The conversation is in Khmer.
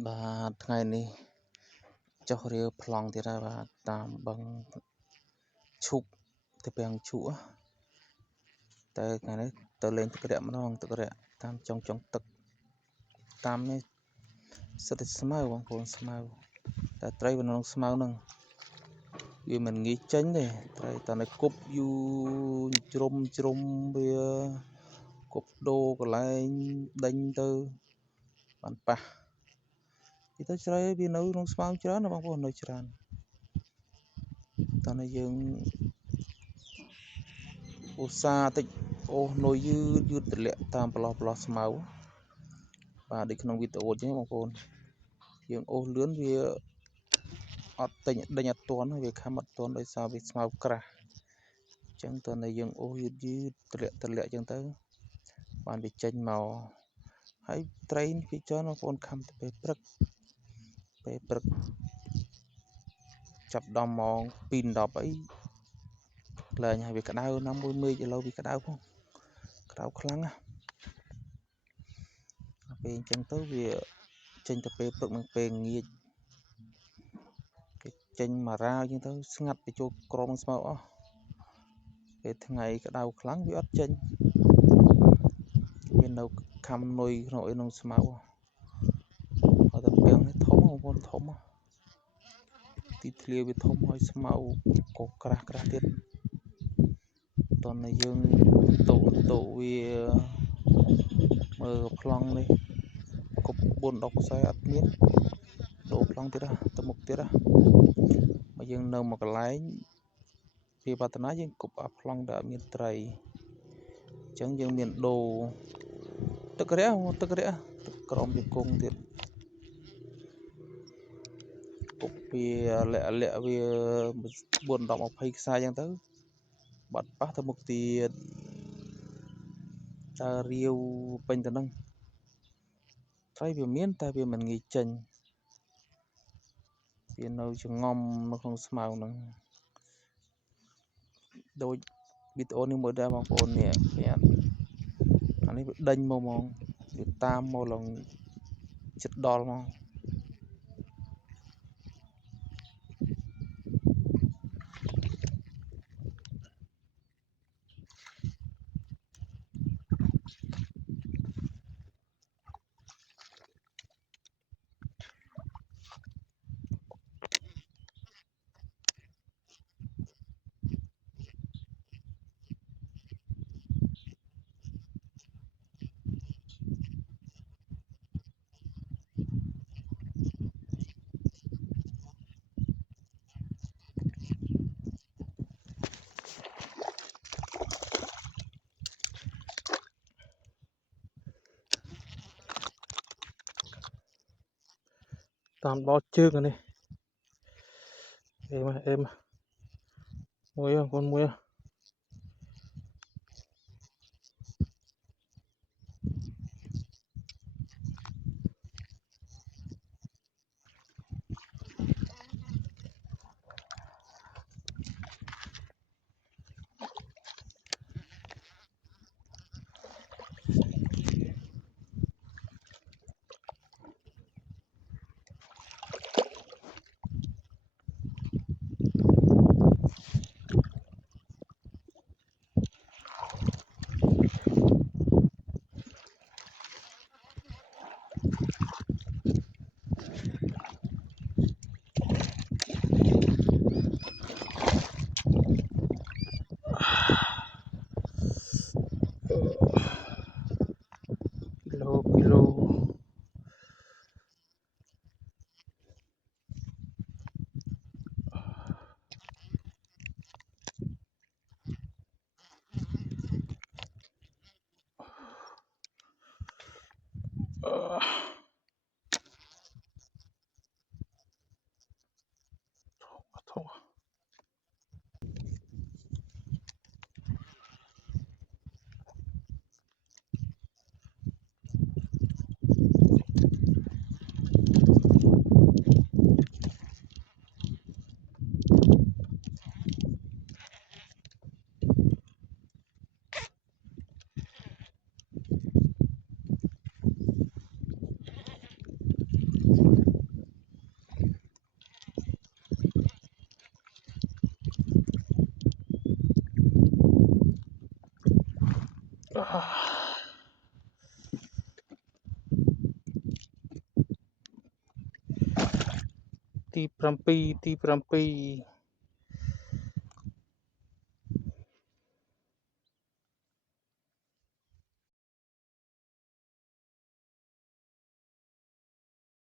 បាទថ្ងៃនេះចុះរាវប្លង់ទៀតហើយបាទតាមបឹងឈុកទៅពាំងឈក់តែថ្ងៃនេះទៅលេងទឹករយៈម្ដងទឹករយៈតាមចុងទឹកតាមនេះសិតតែស្មៅបងប្អូនស្មៅតែត្រីវានៅក្នុងស្មៅហ្នឹងវាមិនងាយចេញទេត្រីតើនៅគប់យូរជ្រុំវាគប់ដូរកន្លែងដេញទៅបានប៉ះទៅជ្រៃវានៅក្នុងស្មៅច្រើនណាបងប្អូននៅច្រើនតើយើងឧស្សាហ៍តិចអូសនុយយឺតទម្លាក់តាមប្រឡោះស្មៅបាទដូចក្នុងវីដេអូអញ្ចឹងបងប្អូនយើងអូសលឿនវាអត់ដេញអត់ទាន់វាខំអត់ទាន់ដោយសារវាស្មៅក្រាស់អញ្ចឹងតើយើងអូសយឺតទម្លាក់អញ្ចឹងទៅបានវាចេញមកហើយត្រីវាច្រើនបងប្អូនខំទៅពេលព្រឹកចាប់ដល់ម៉ោង 2:10 អីឡើងហើយវាក្តៅណាស់មួយមេឃឥឡូវវាក្តៅផងក្តៅខ្លាំងណាស់ពេលអញ្ចឹងទៅវាចេញទៅពេលព្រឹកនិងពេលងាចគេចេញមករាវអញ្ចឹងទៅស្ងាត់ទៅចូលក្រមស្មៅអស់ពេលថ្ងៃក្តៅខ្លាំងវាអត់ចេញវានៅខំនុយក្នុងស្មៅហើយតែពាំងនេះធំបងប្អូនធំទីធ្លាវាធំហើយស្មៅក៏ក្រាស់ទៀតតោះយើងតោវាមើលប្លង់នេះគប់4-10ខ្សែអត់មានដូរប្លង់ទៀតទៅមុខទៀតមកយើងនៅមកកន្លែងវាវឌ្ឍនាយើងគប់អាប្លង់ដែលអត់មានត្រីអញ្ចឹងយើងមានដូរទឹករយៈទឹកក្រមវាគង់ទៀតគប់វាលាក់វា4-10-20ខ្សែអញ្ចឹងទៅបាត់ប៉ះទៅមុខទៀតតើរាវពេញទៅនឹងត្រីវាមានតែវាមិនងាយចេញវានៅចងំនៅក្នុងស្មៅហ្នឹងដូចវីដេអូនេះមួយដែរបងប្អូននេះអានេះវាដេញមកហ្មងវាតាមមកឡើងចិត្តដល់មកតាមដល់ជើងនេះអេមមួយបងប្អូនមួយគីឡូធំ ទី7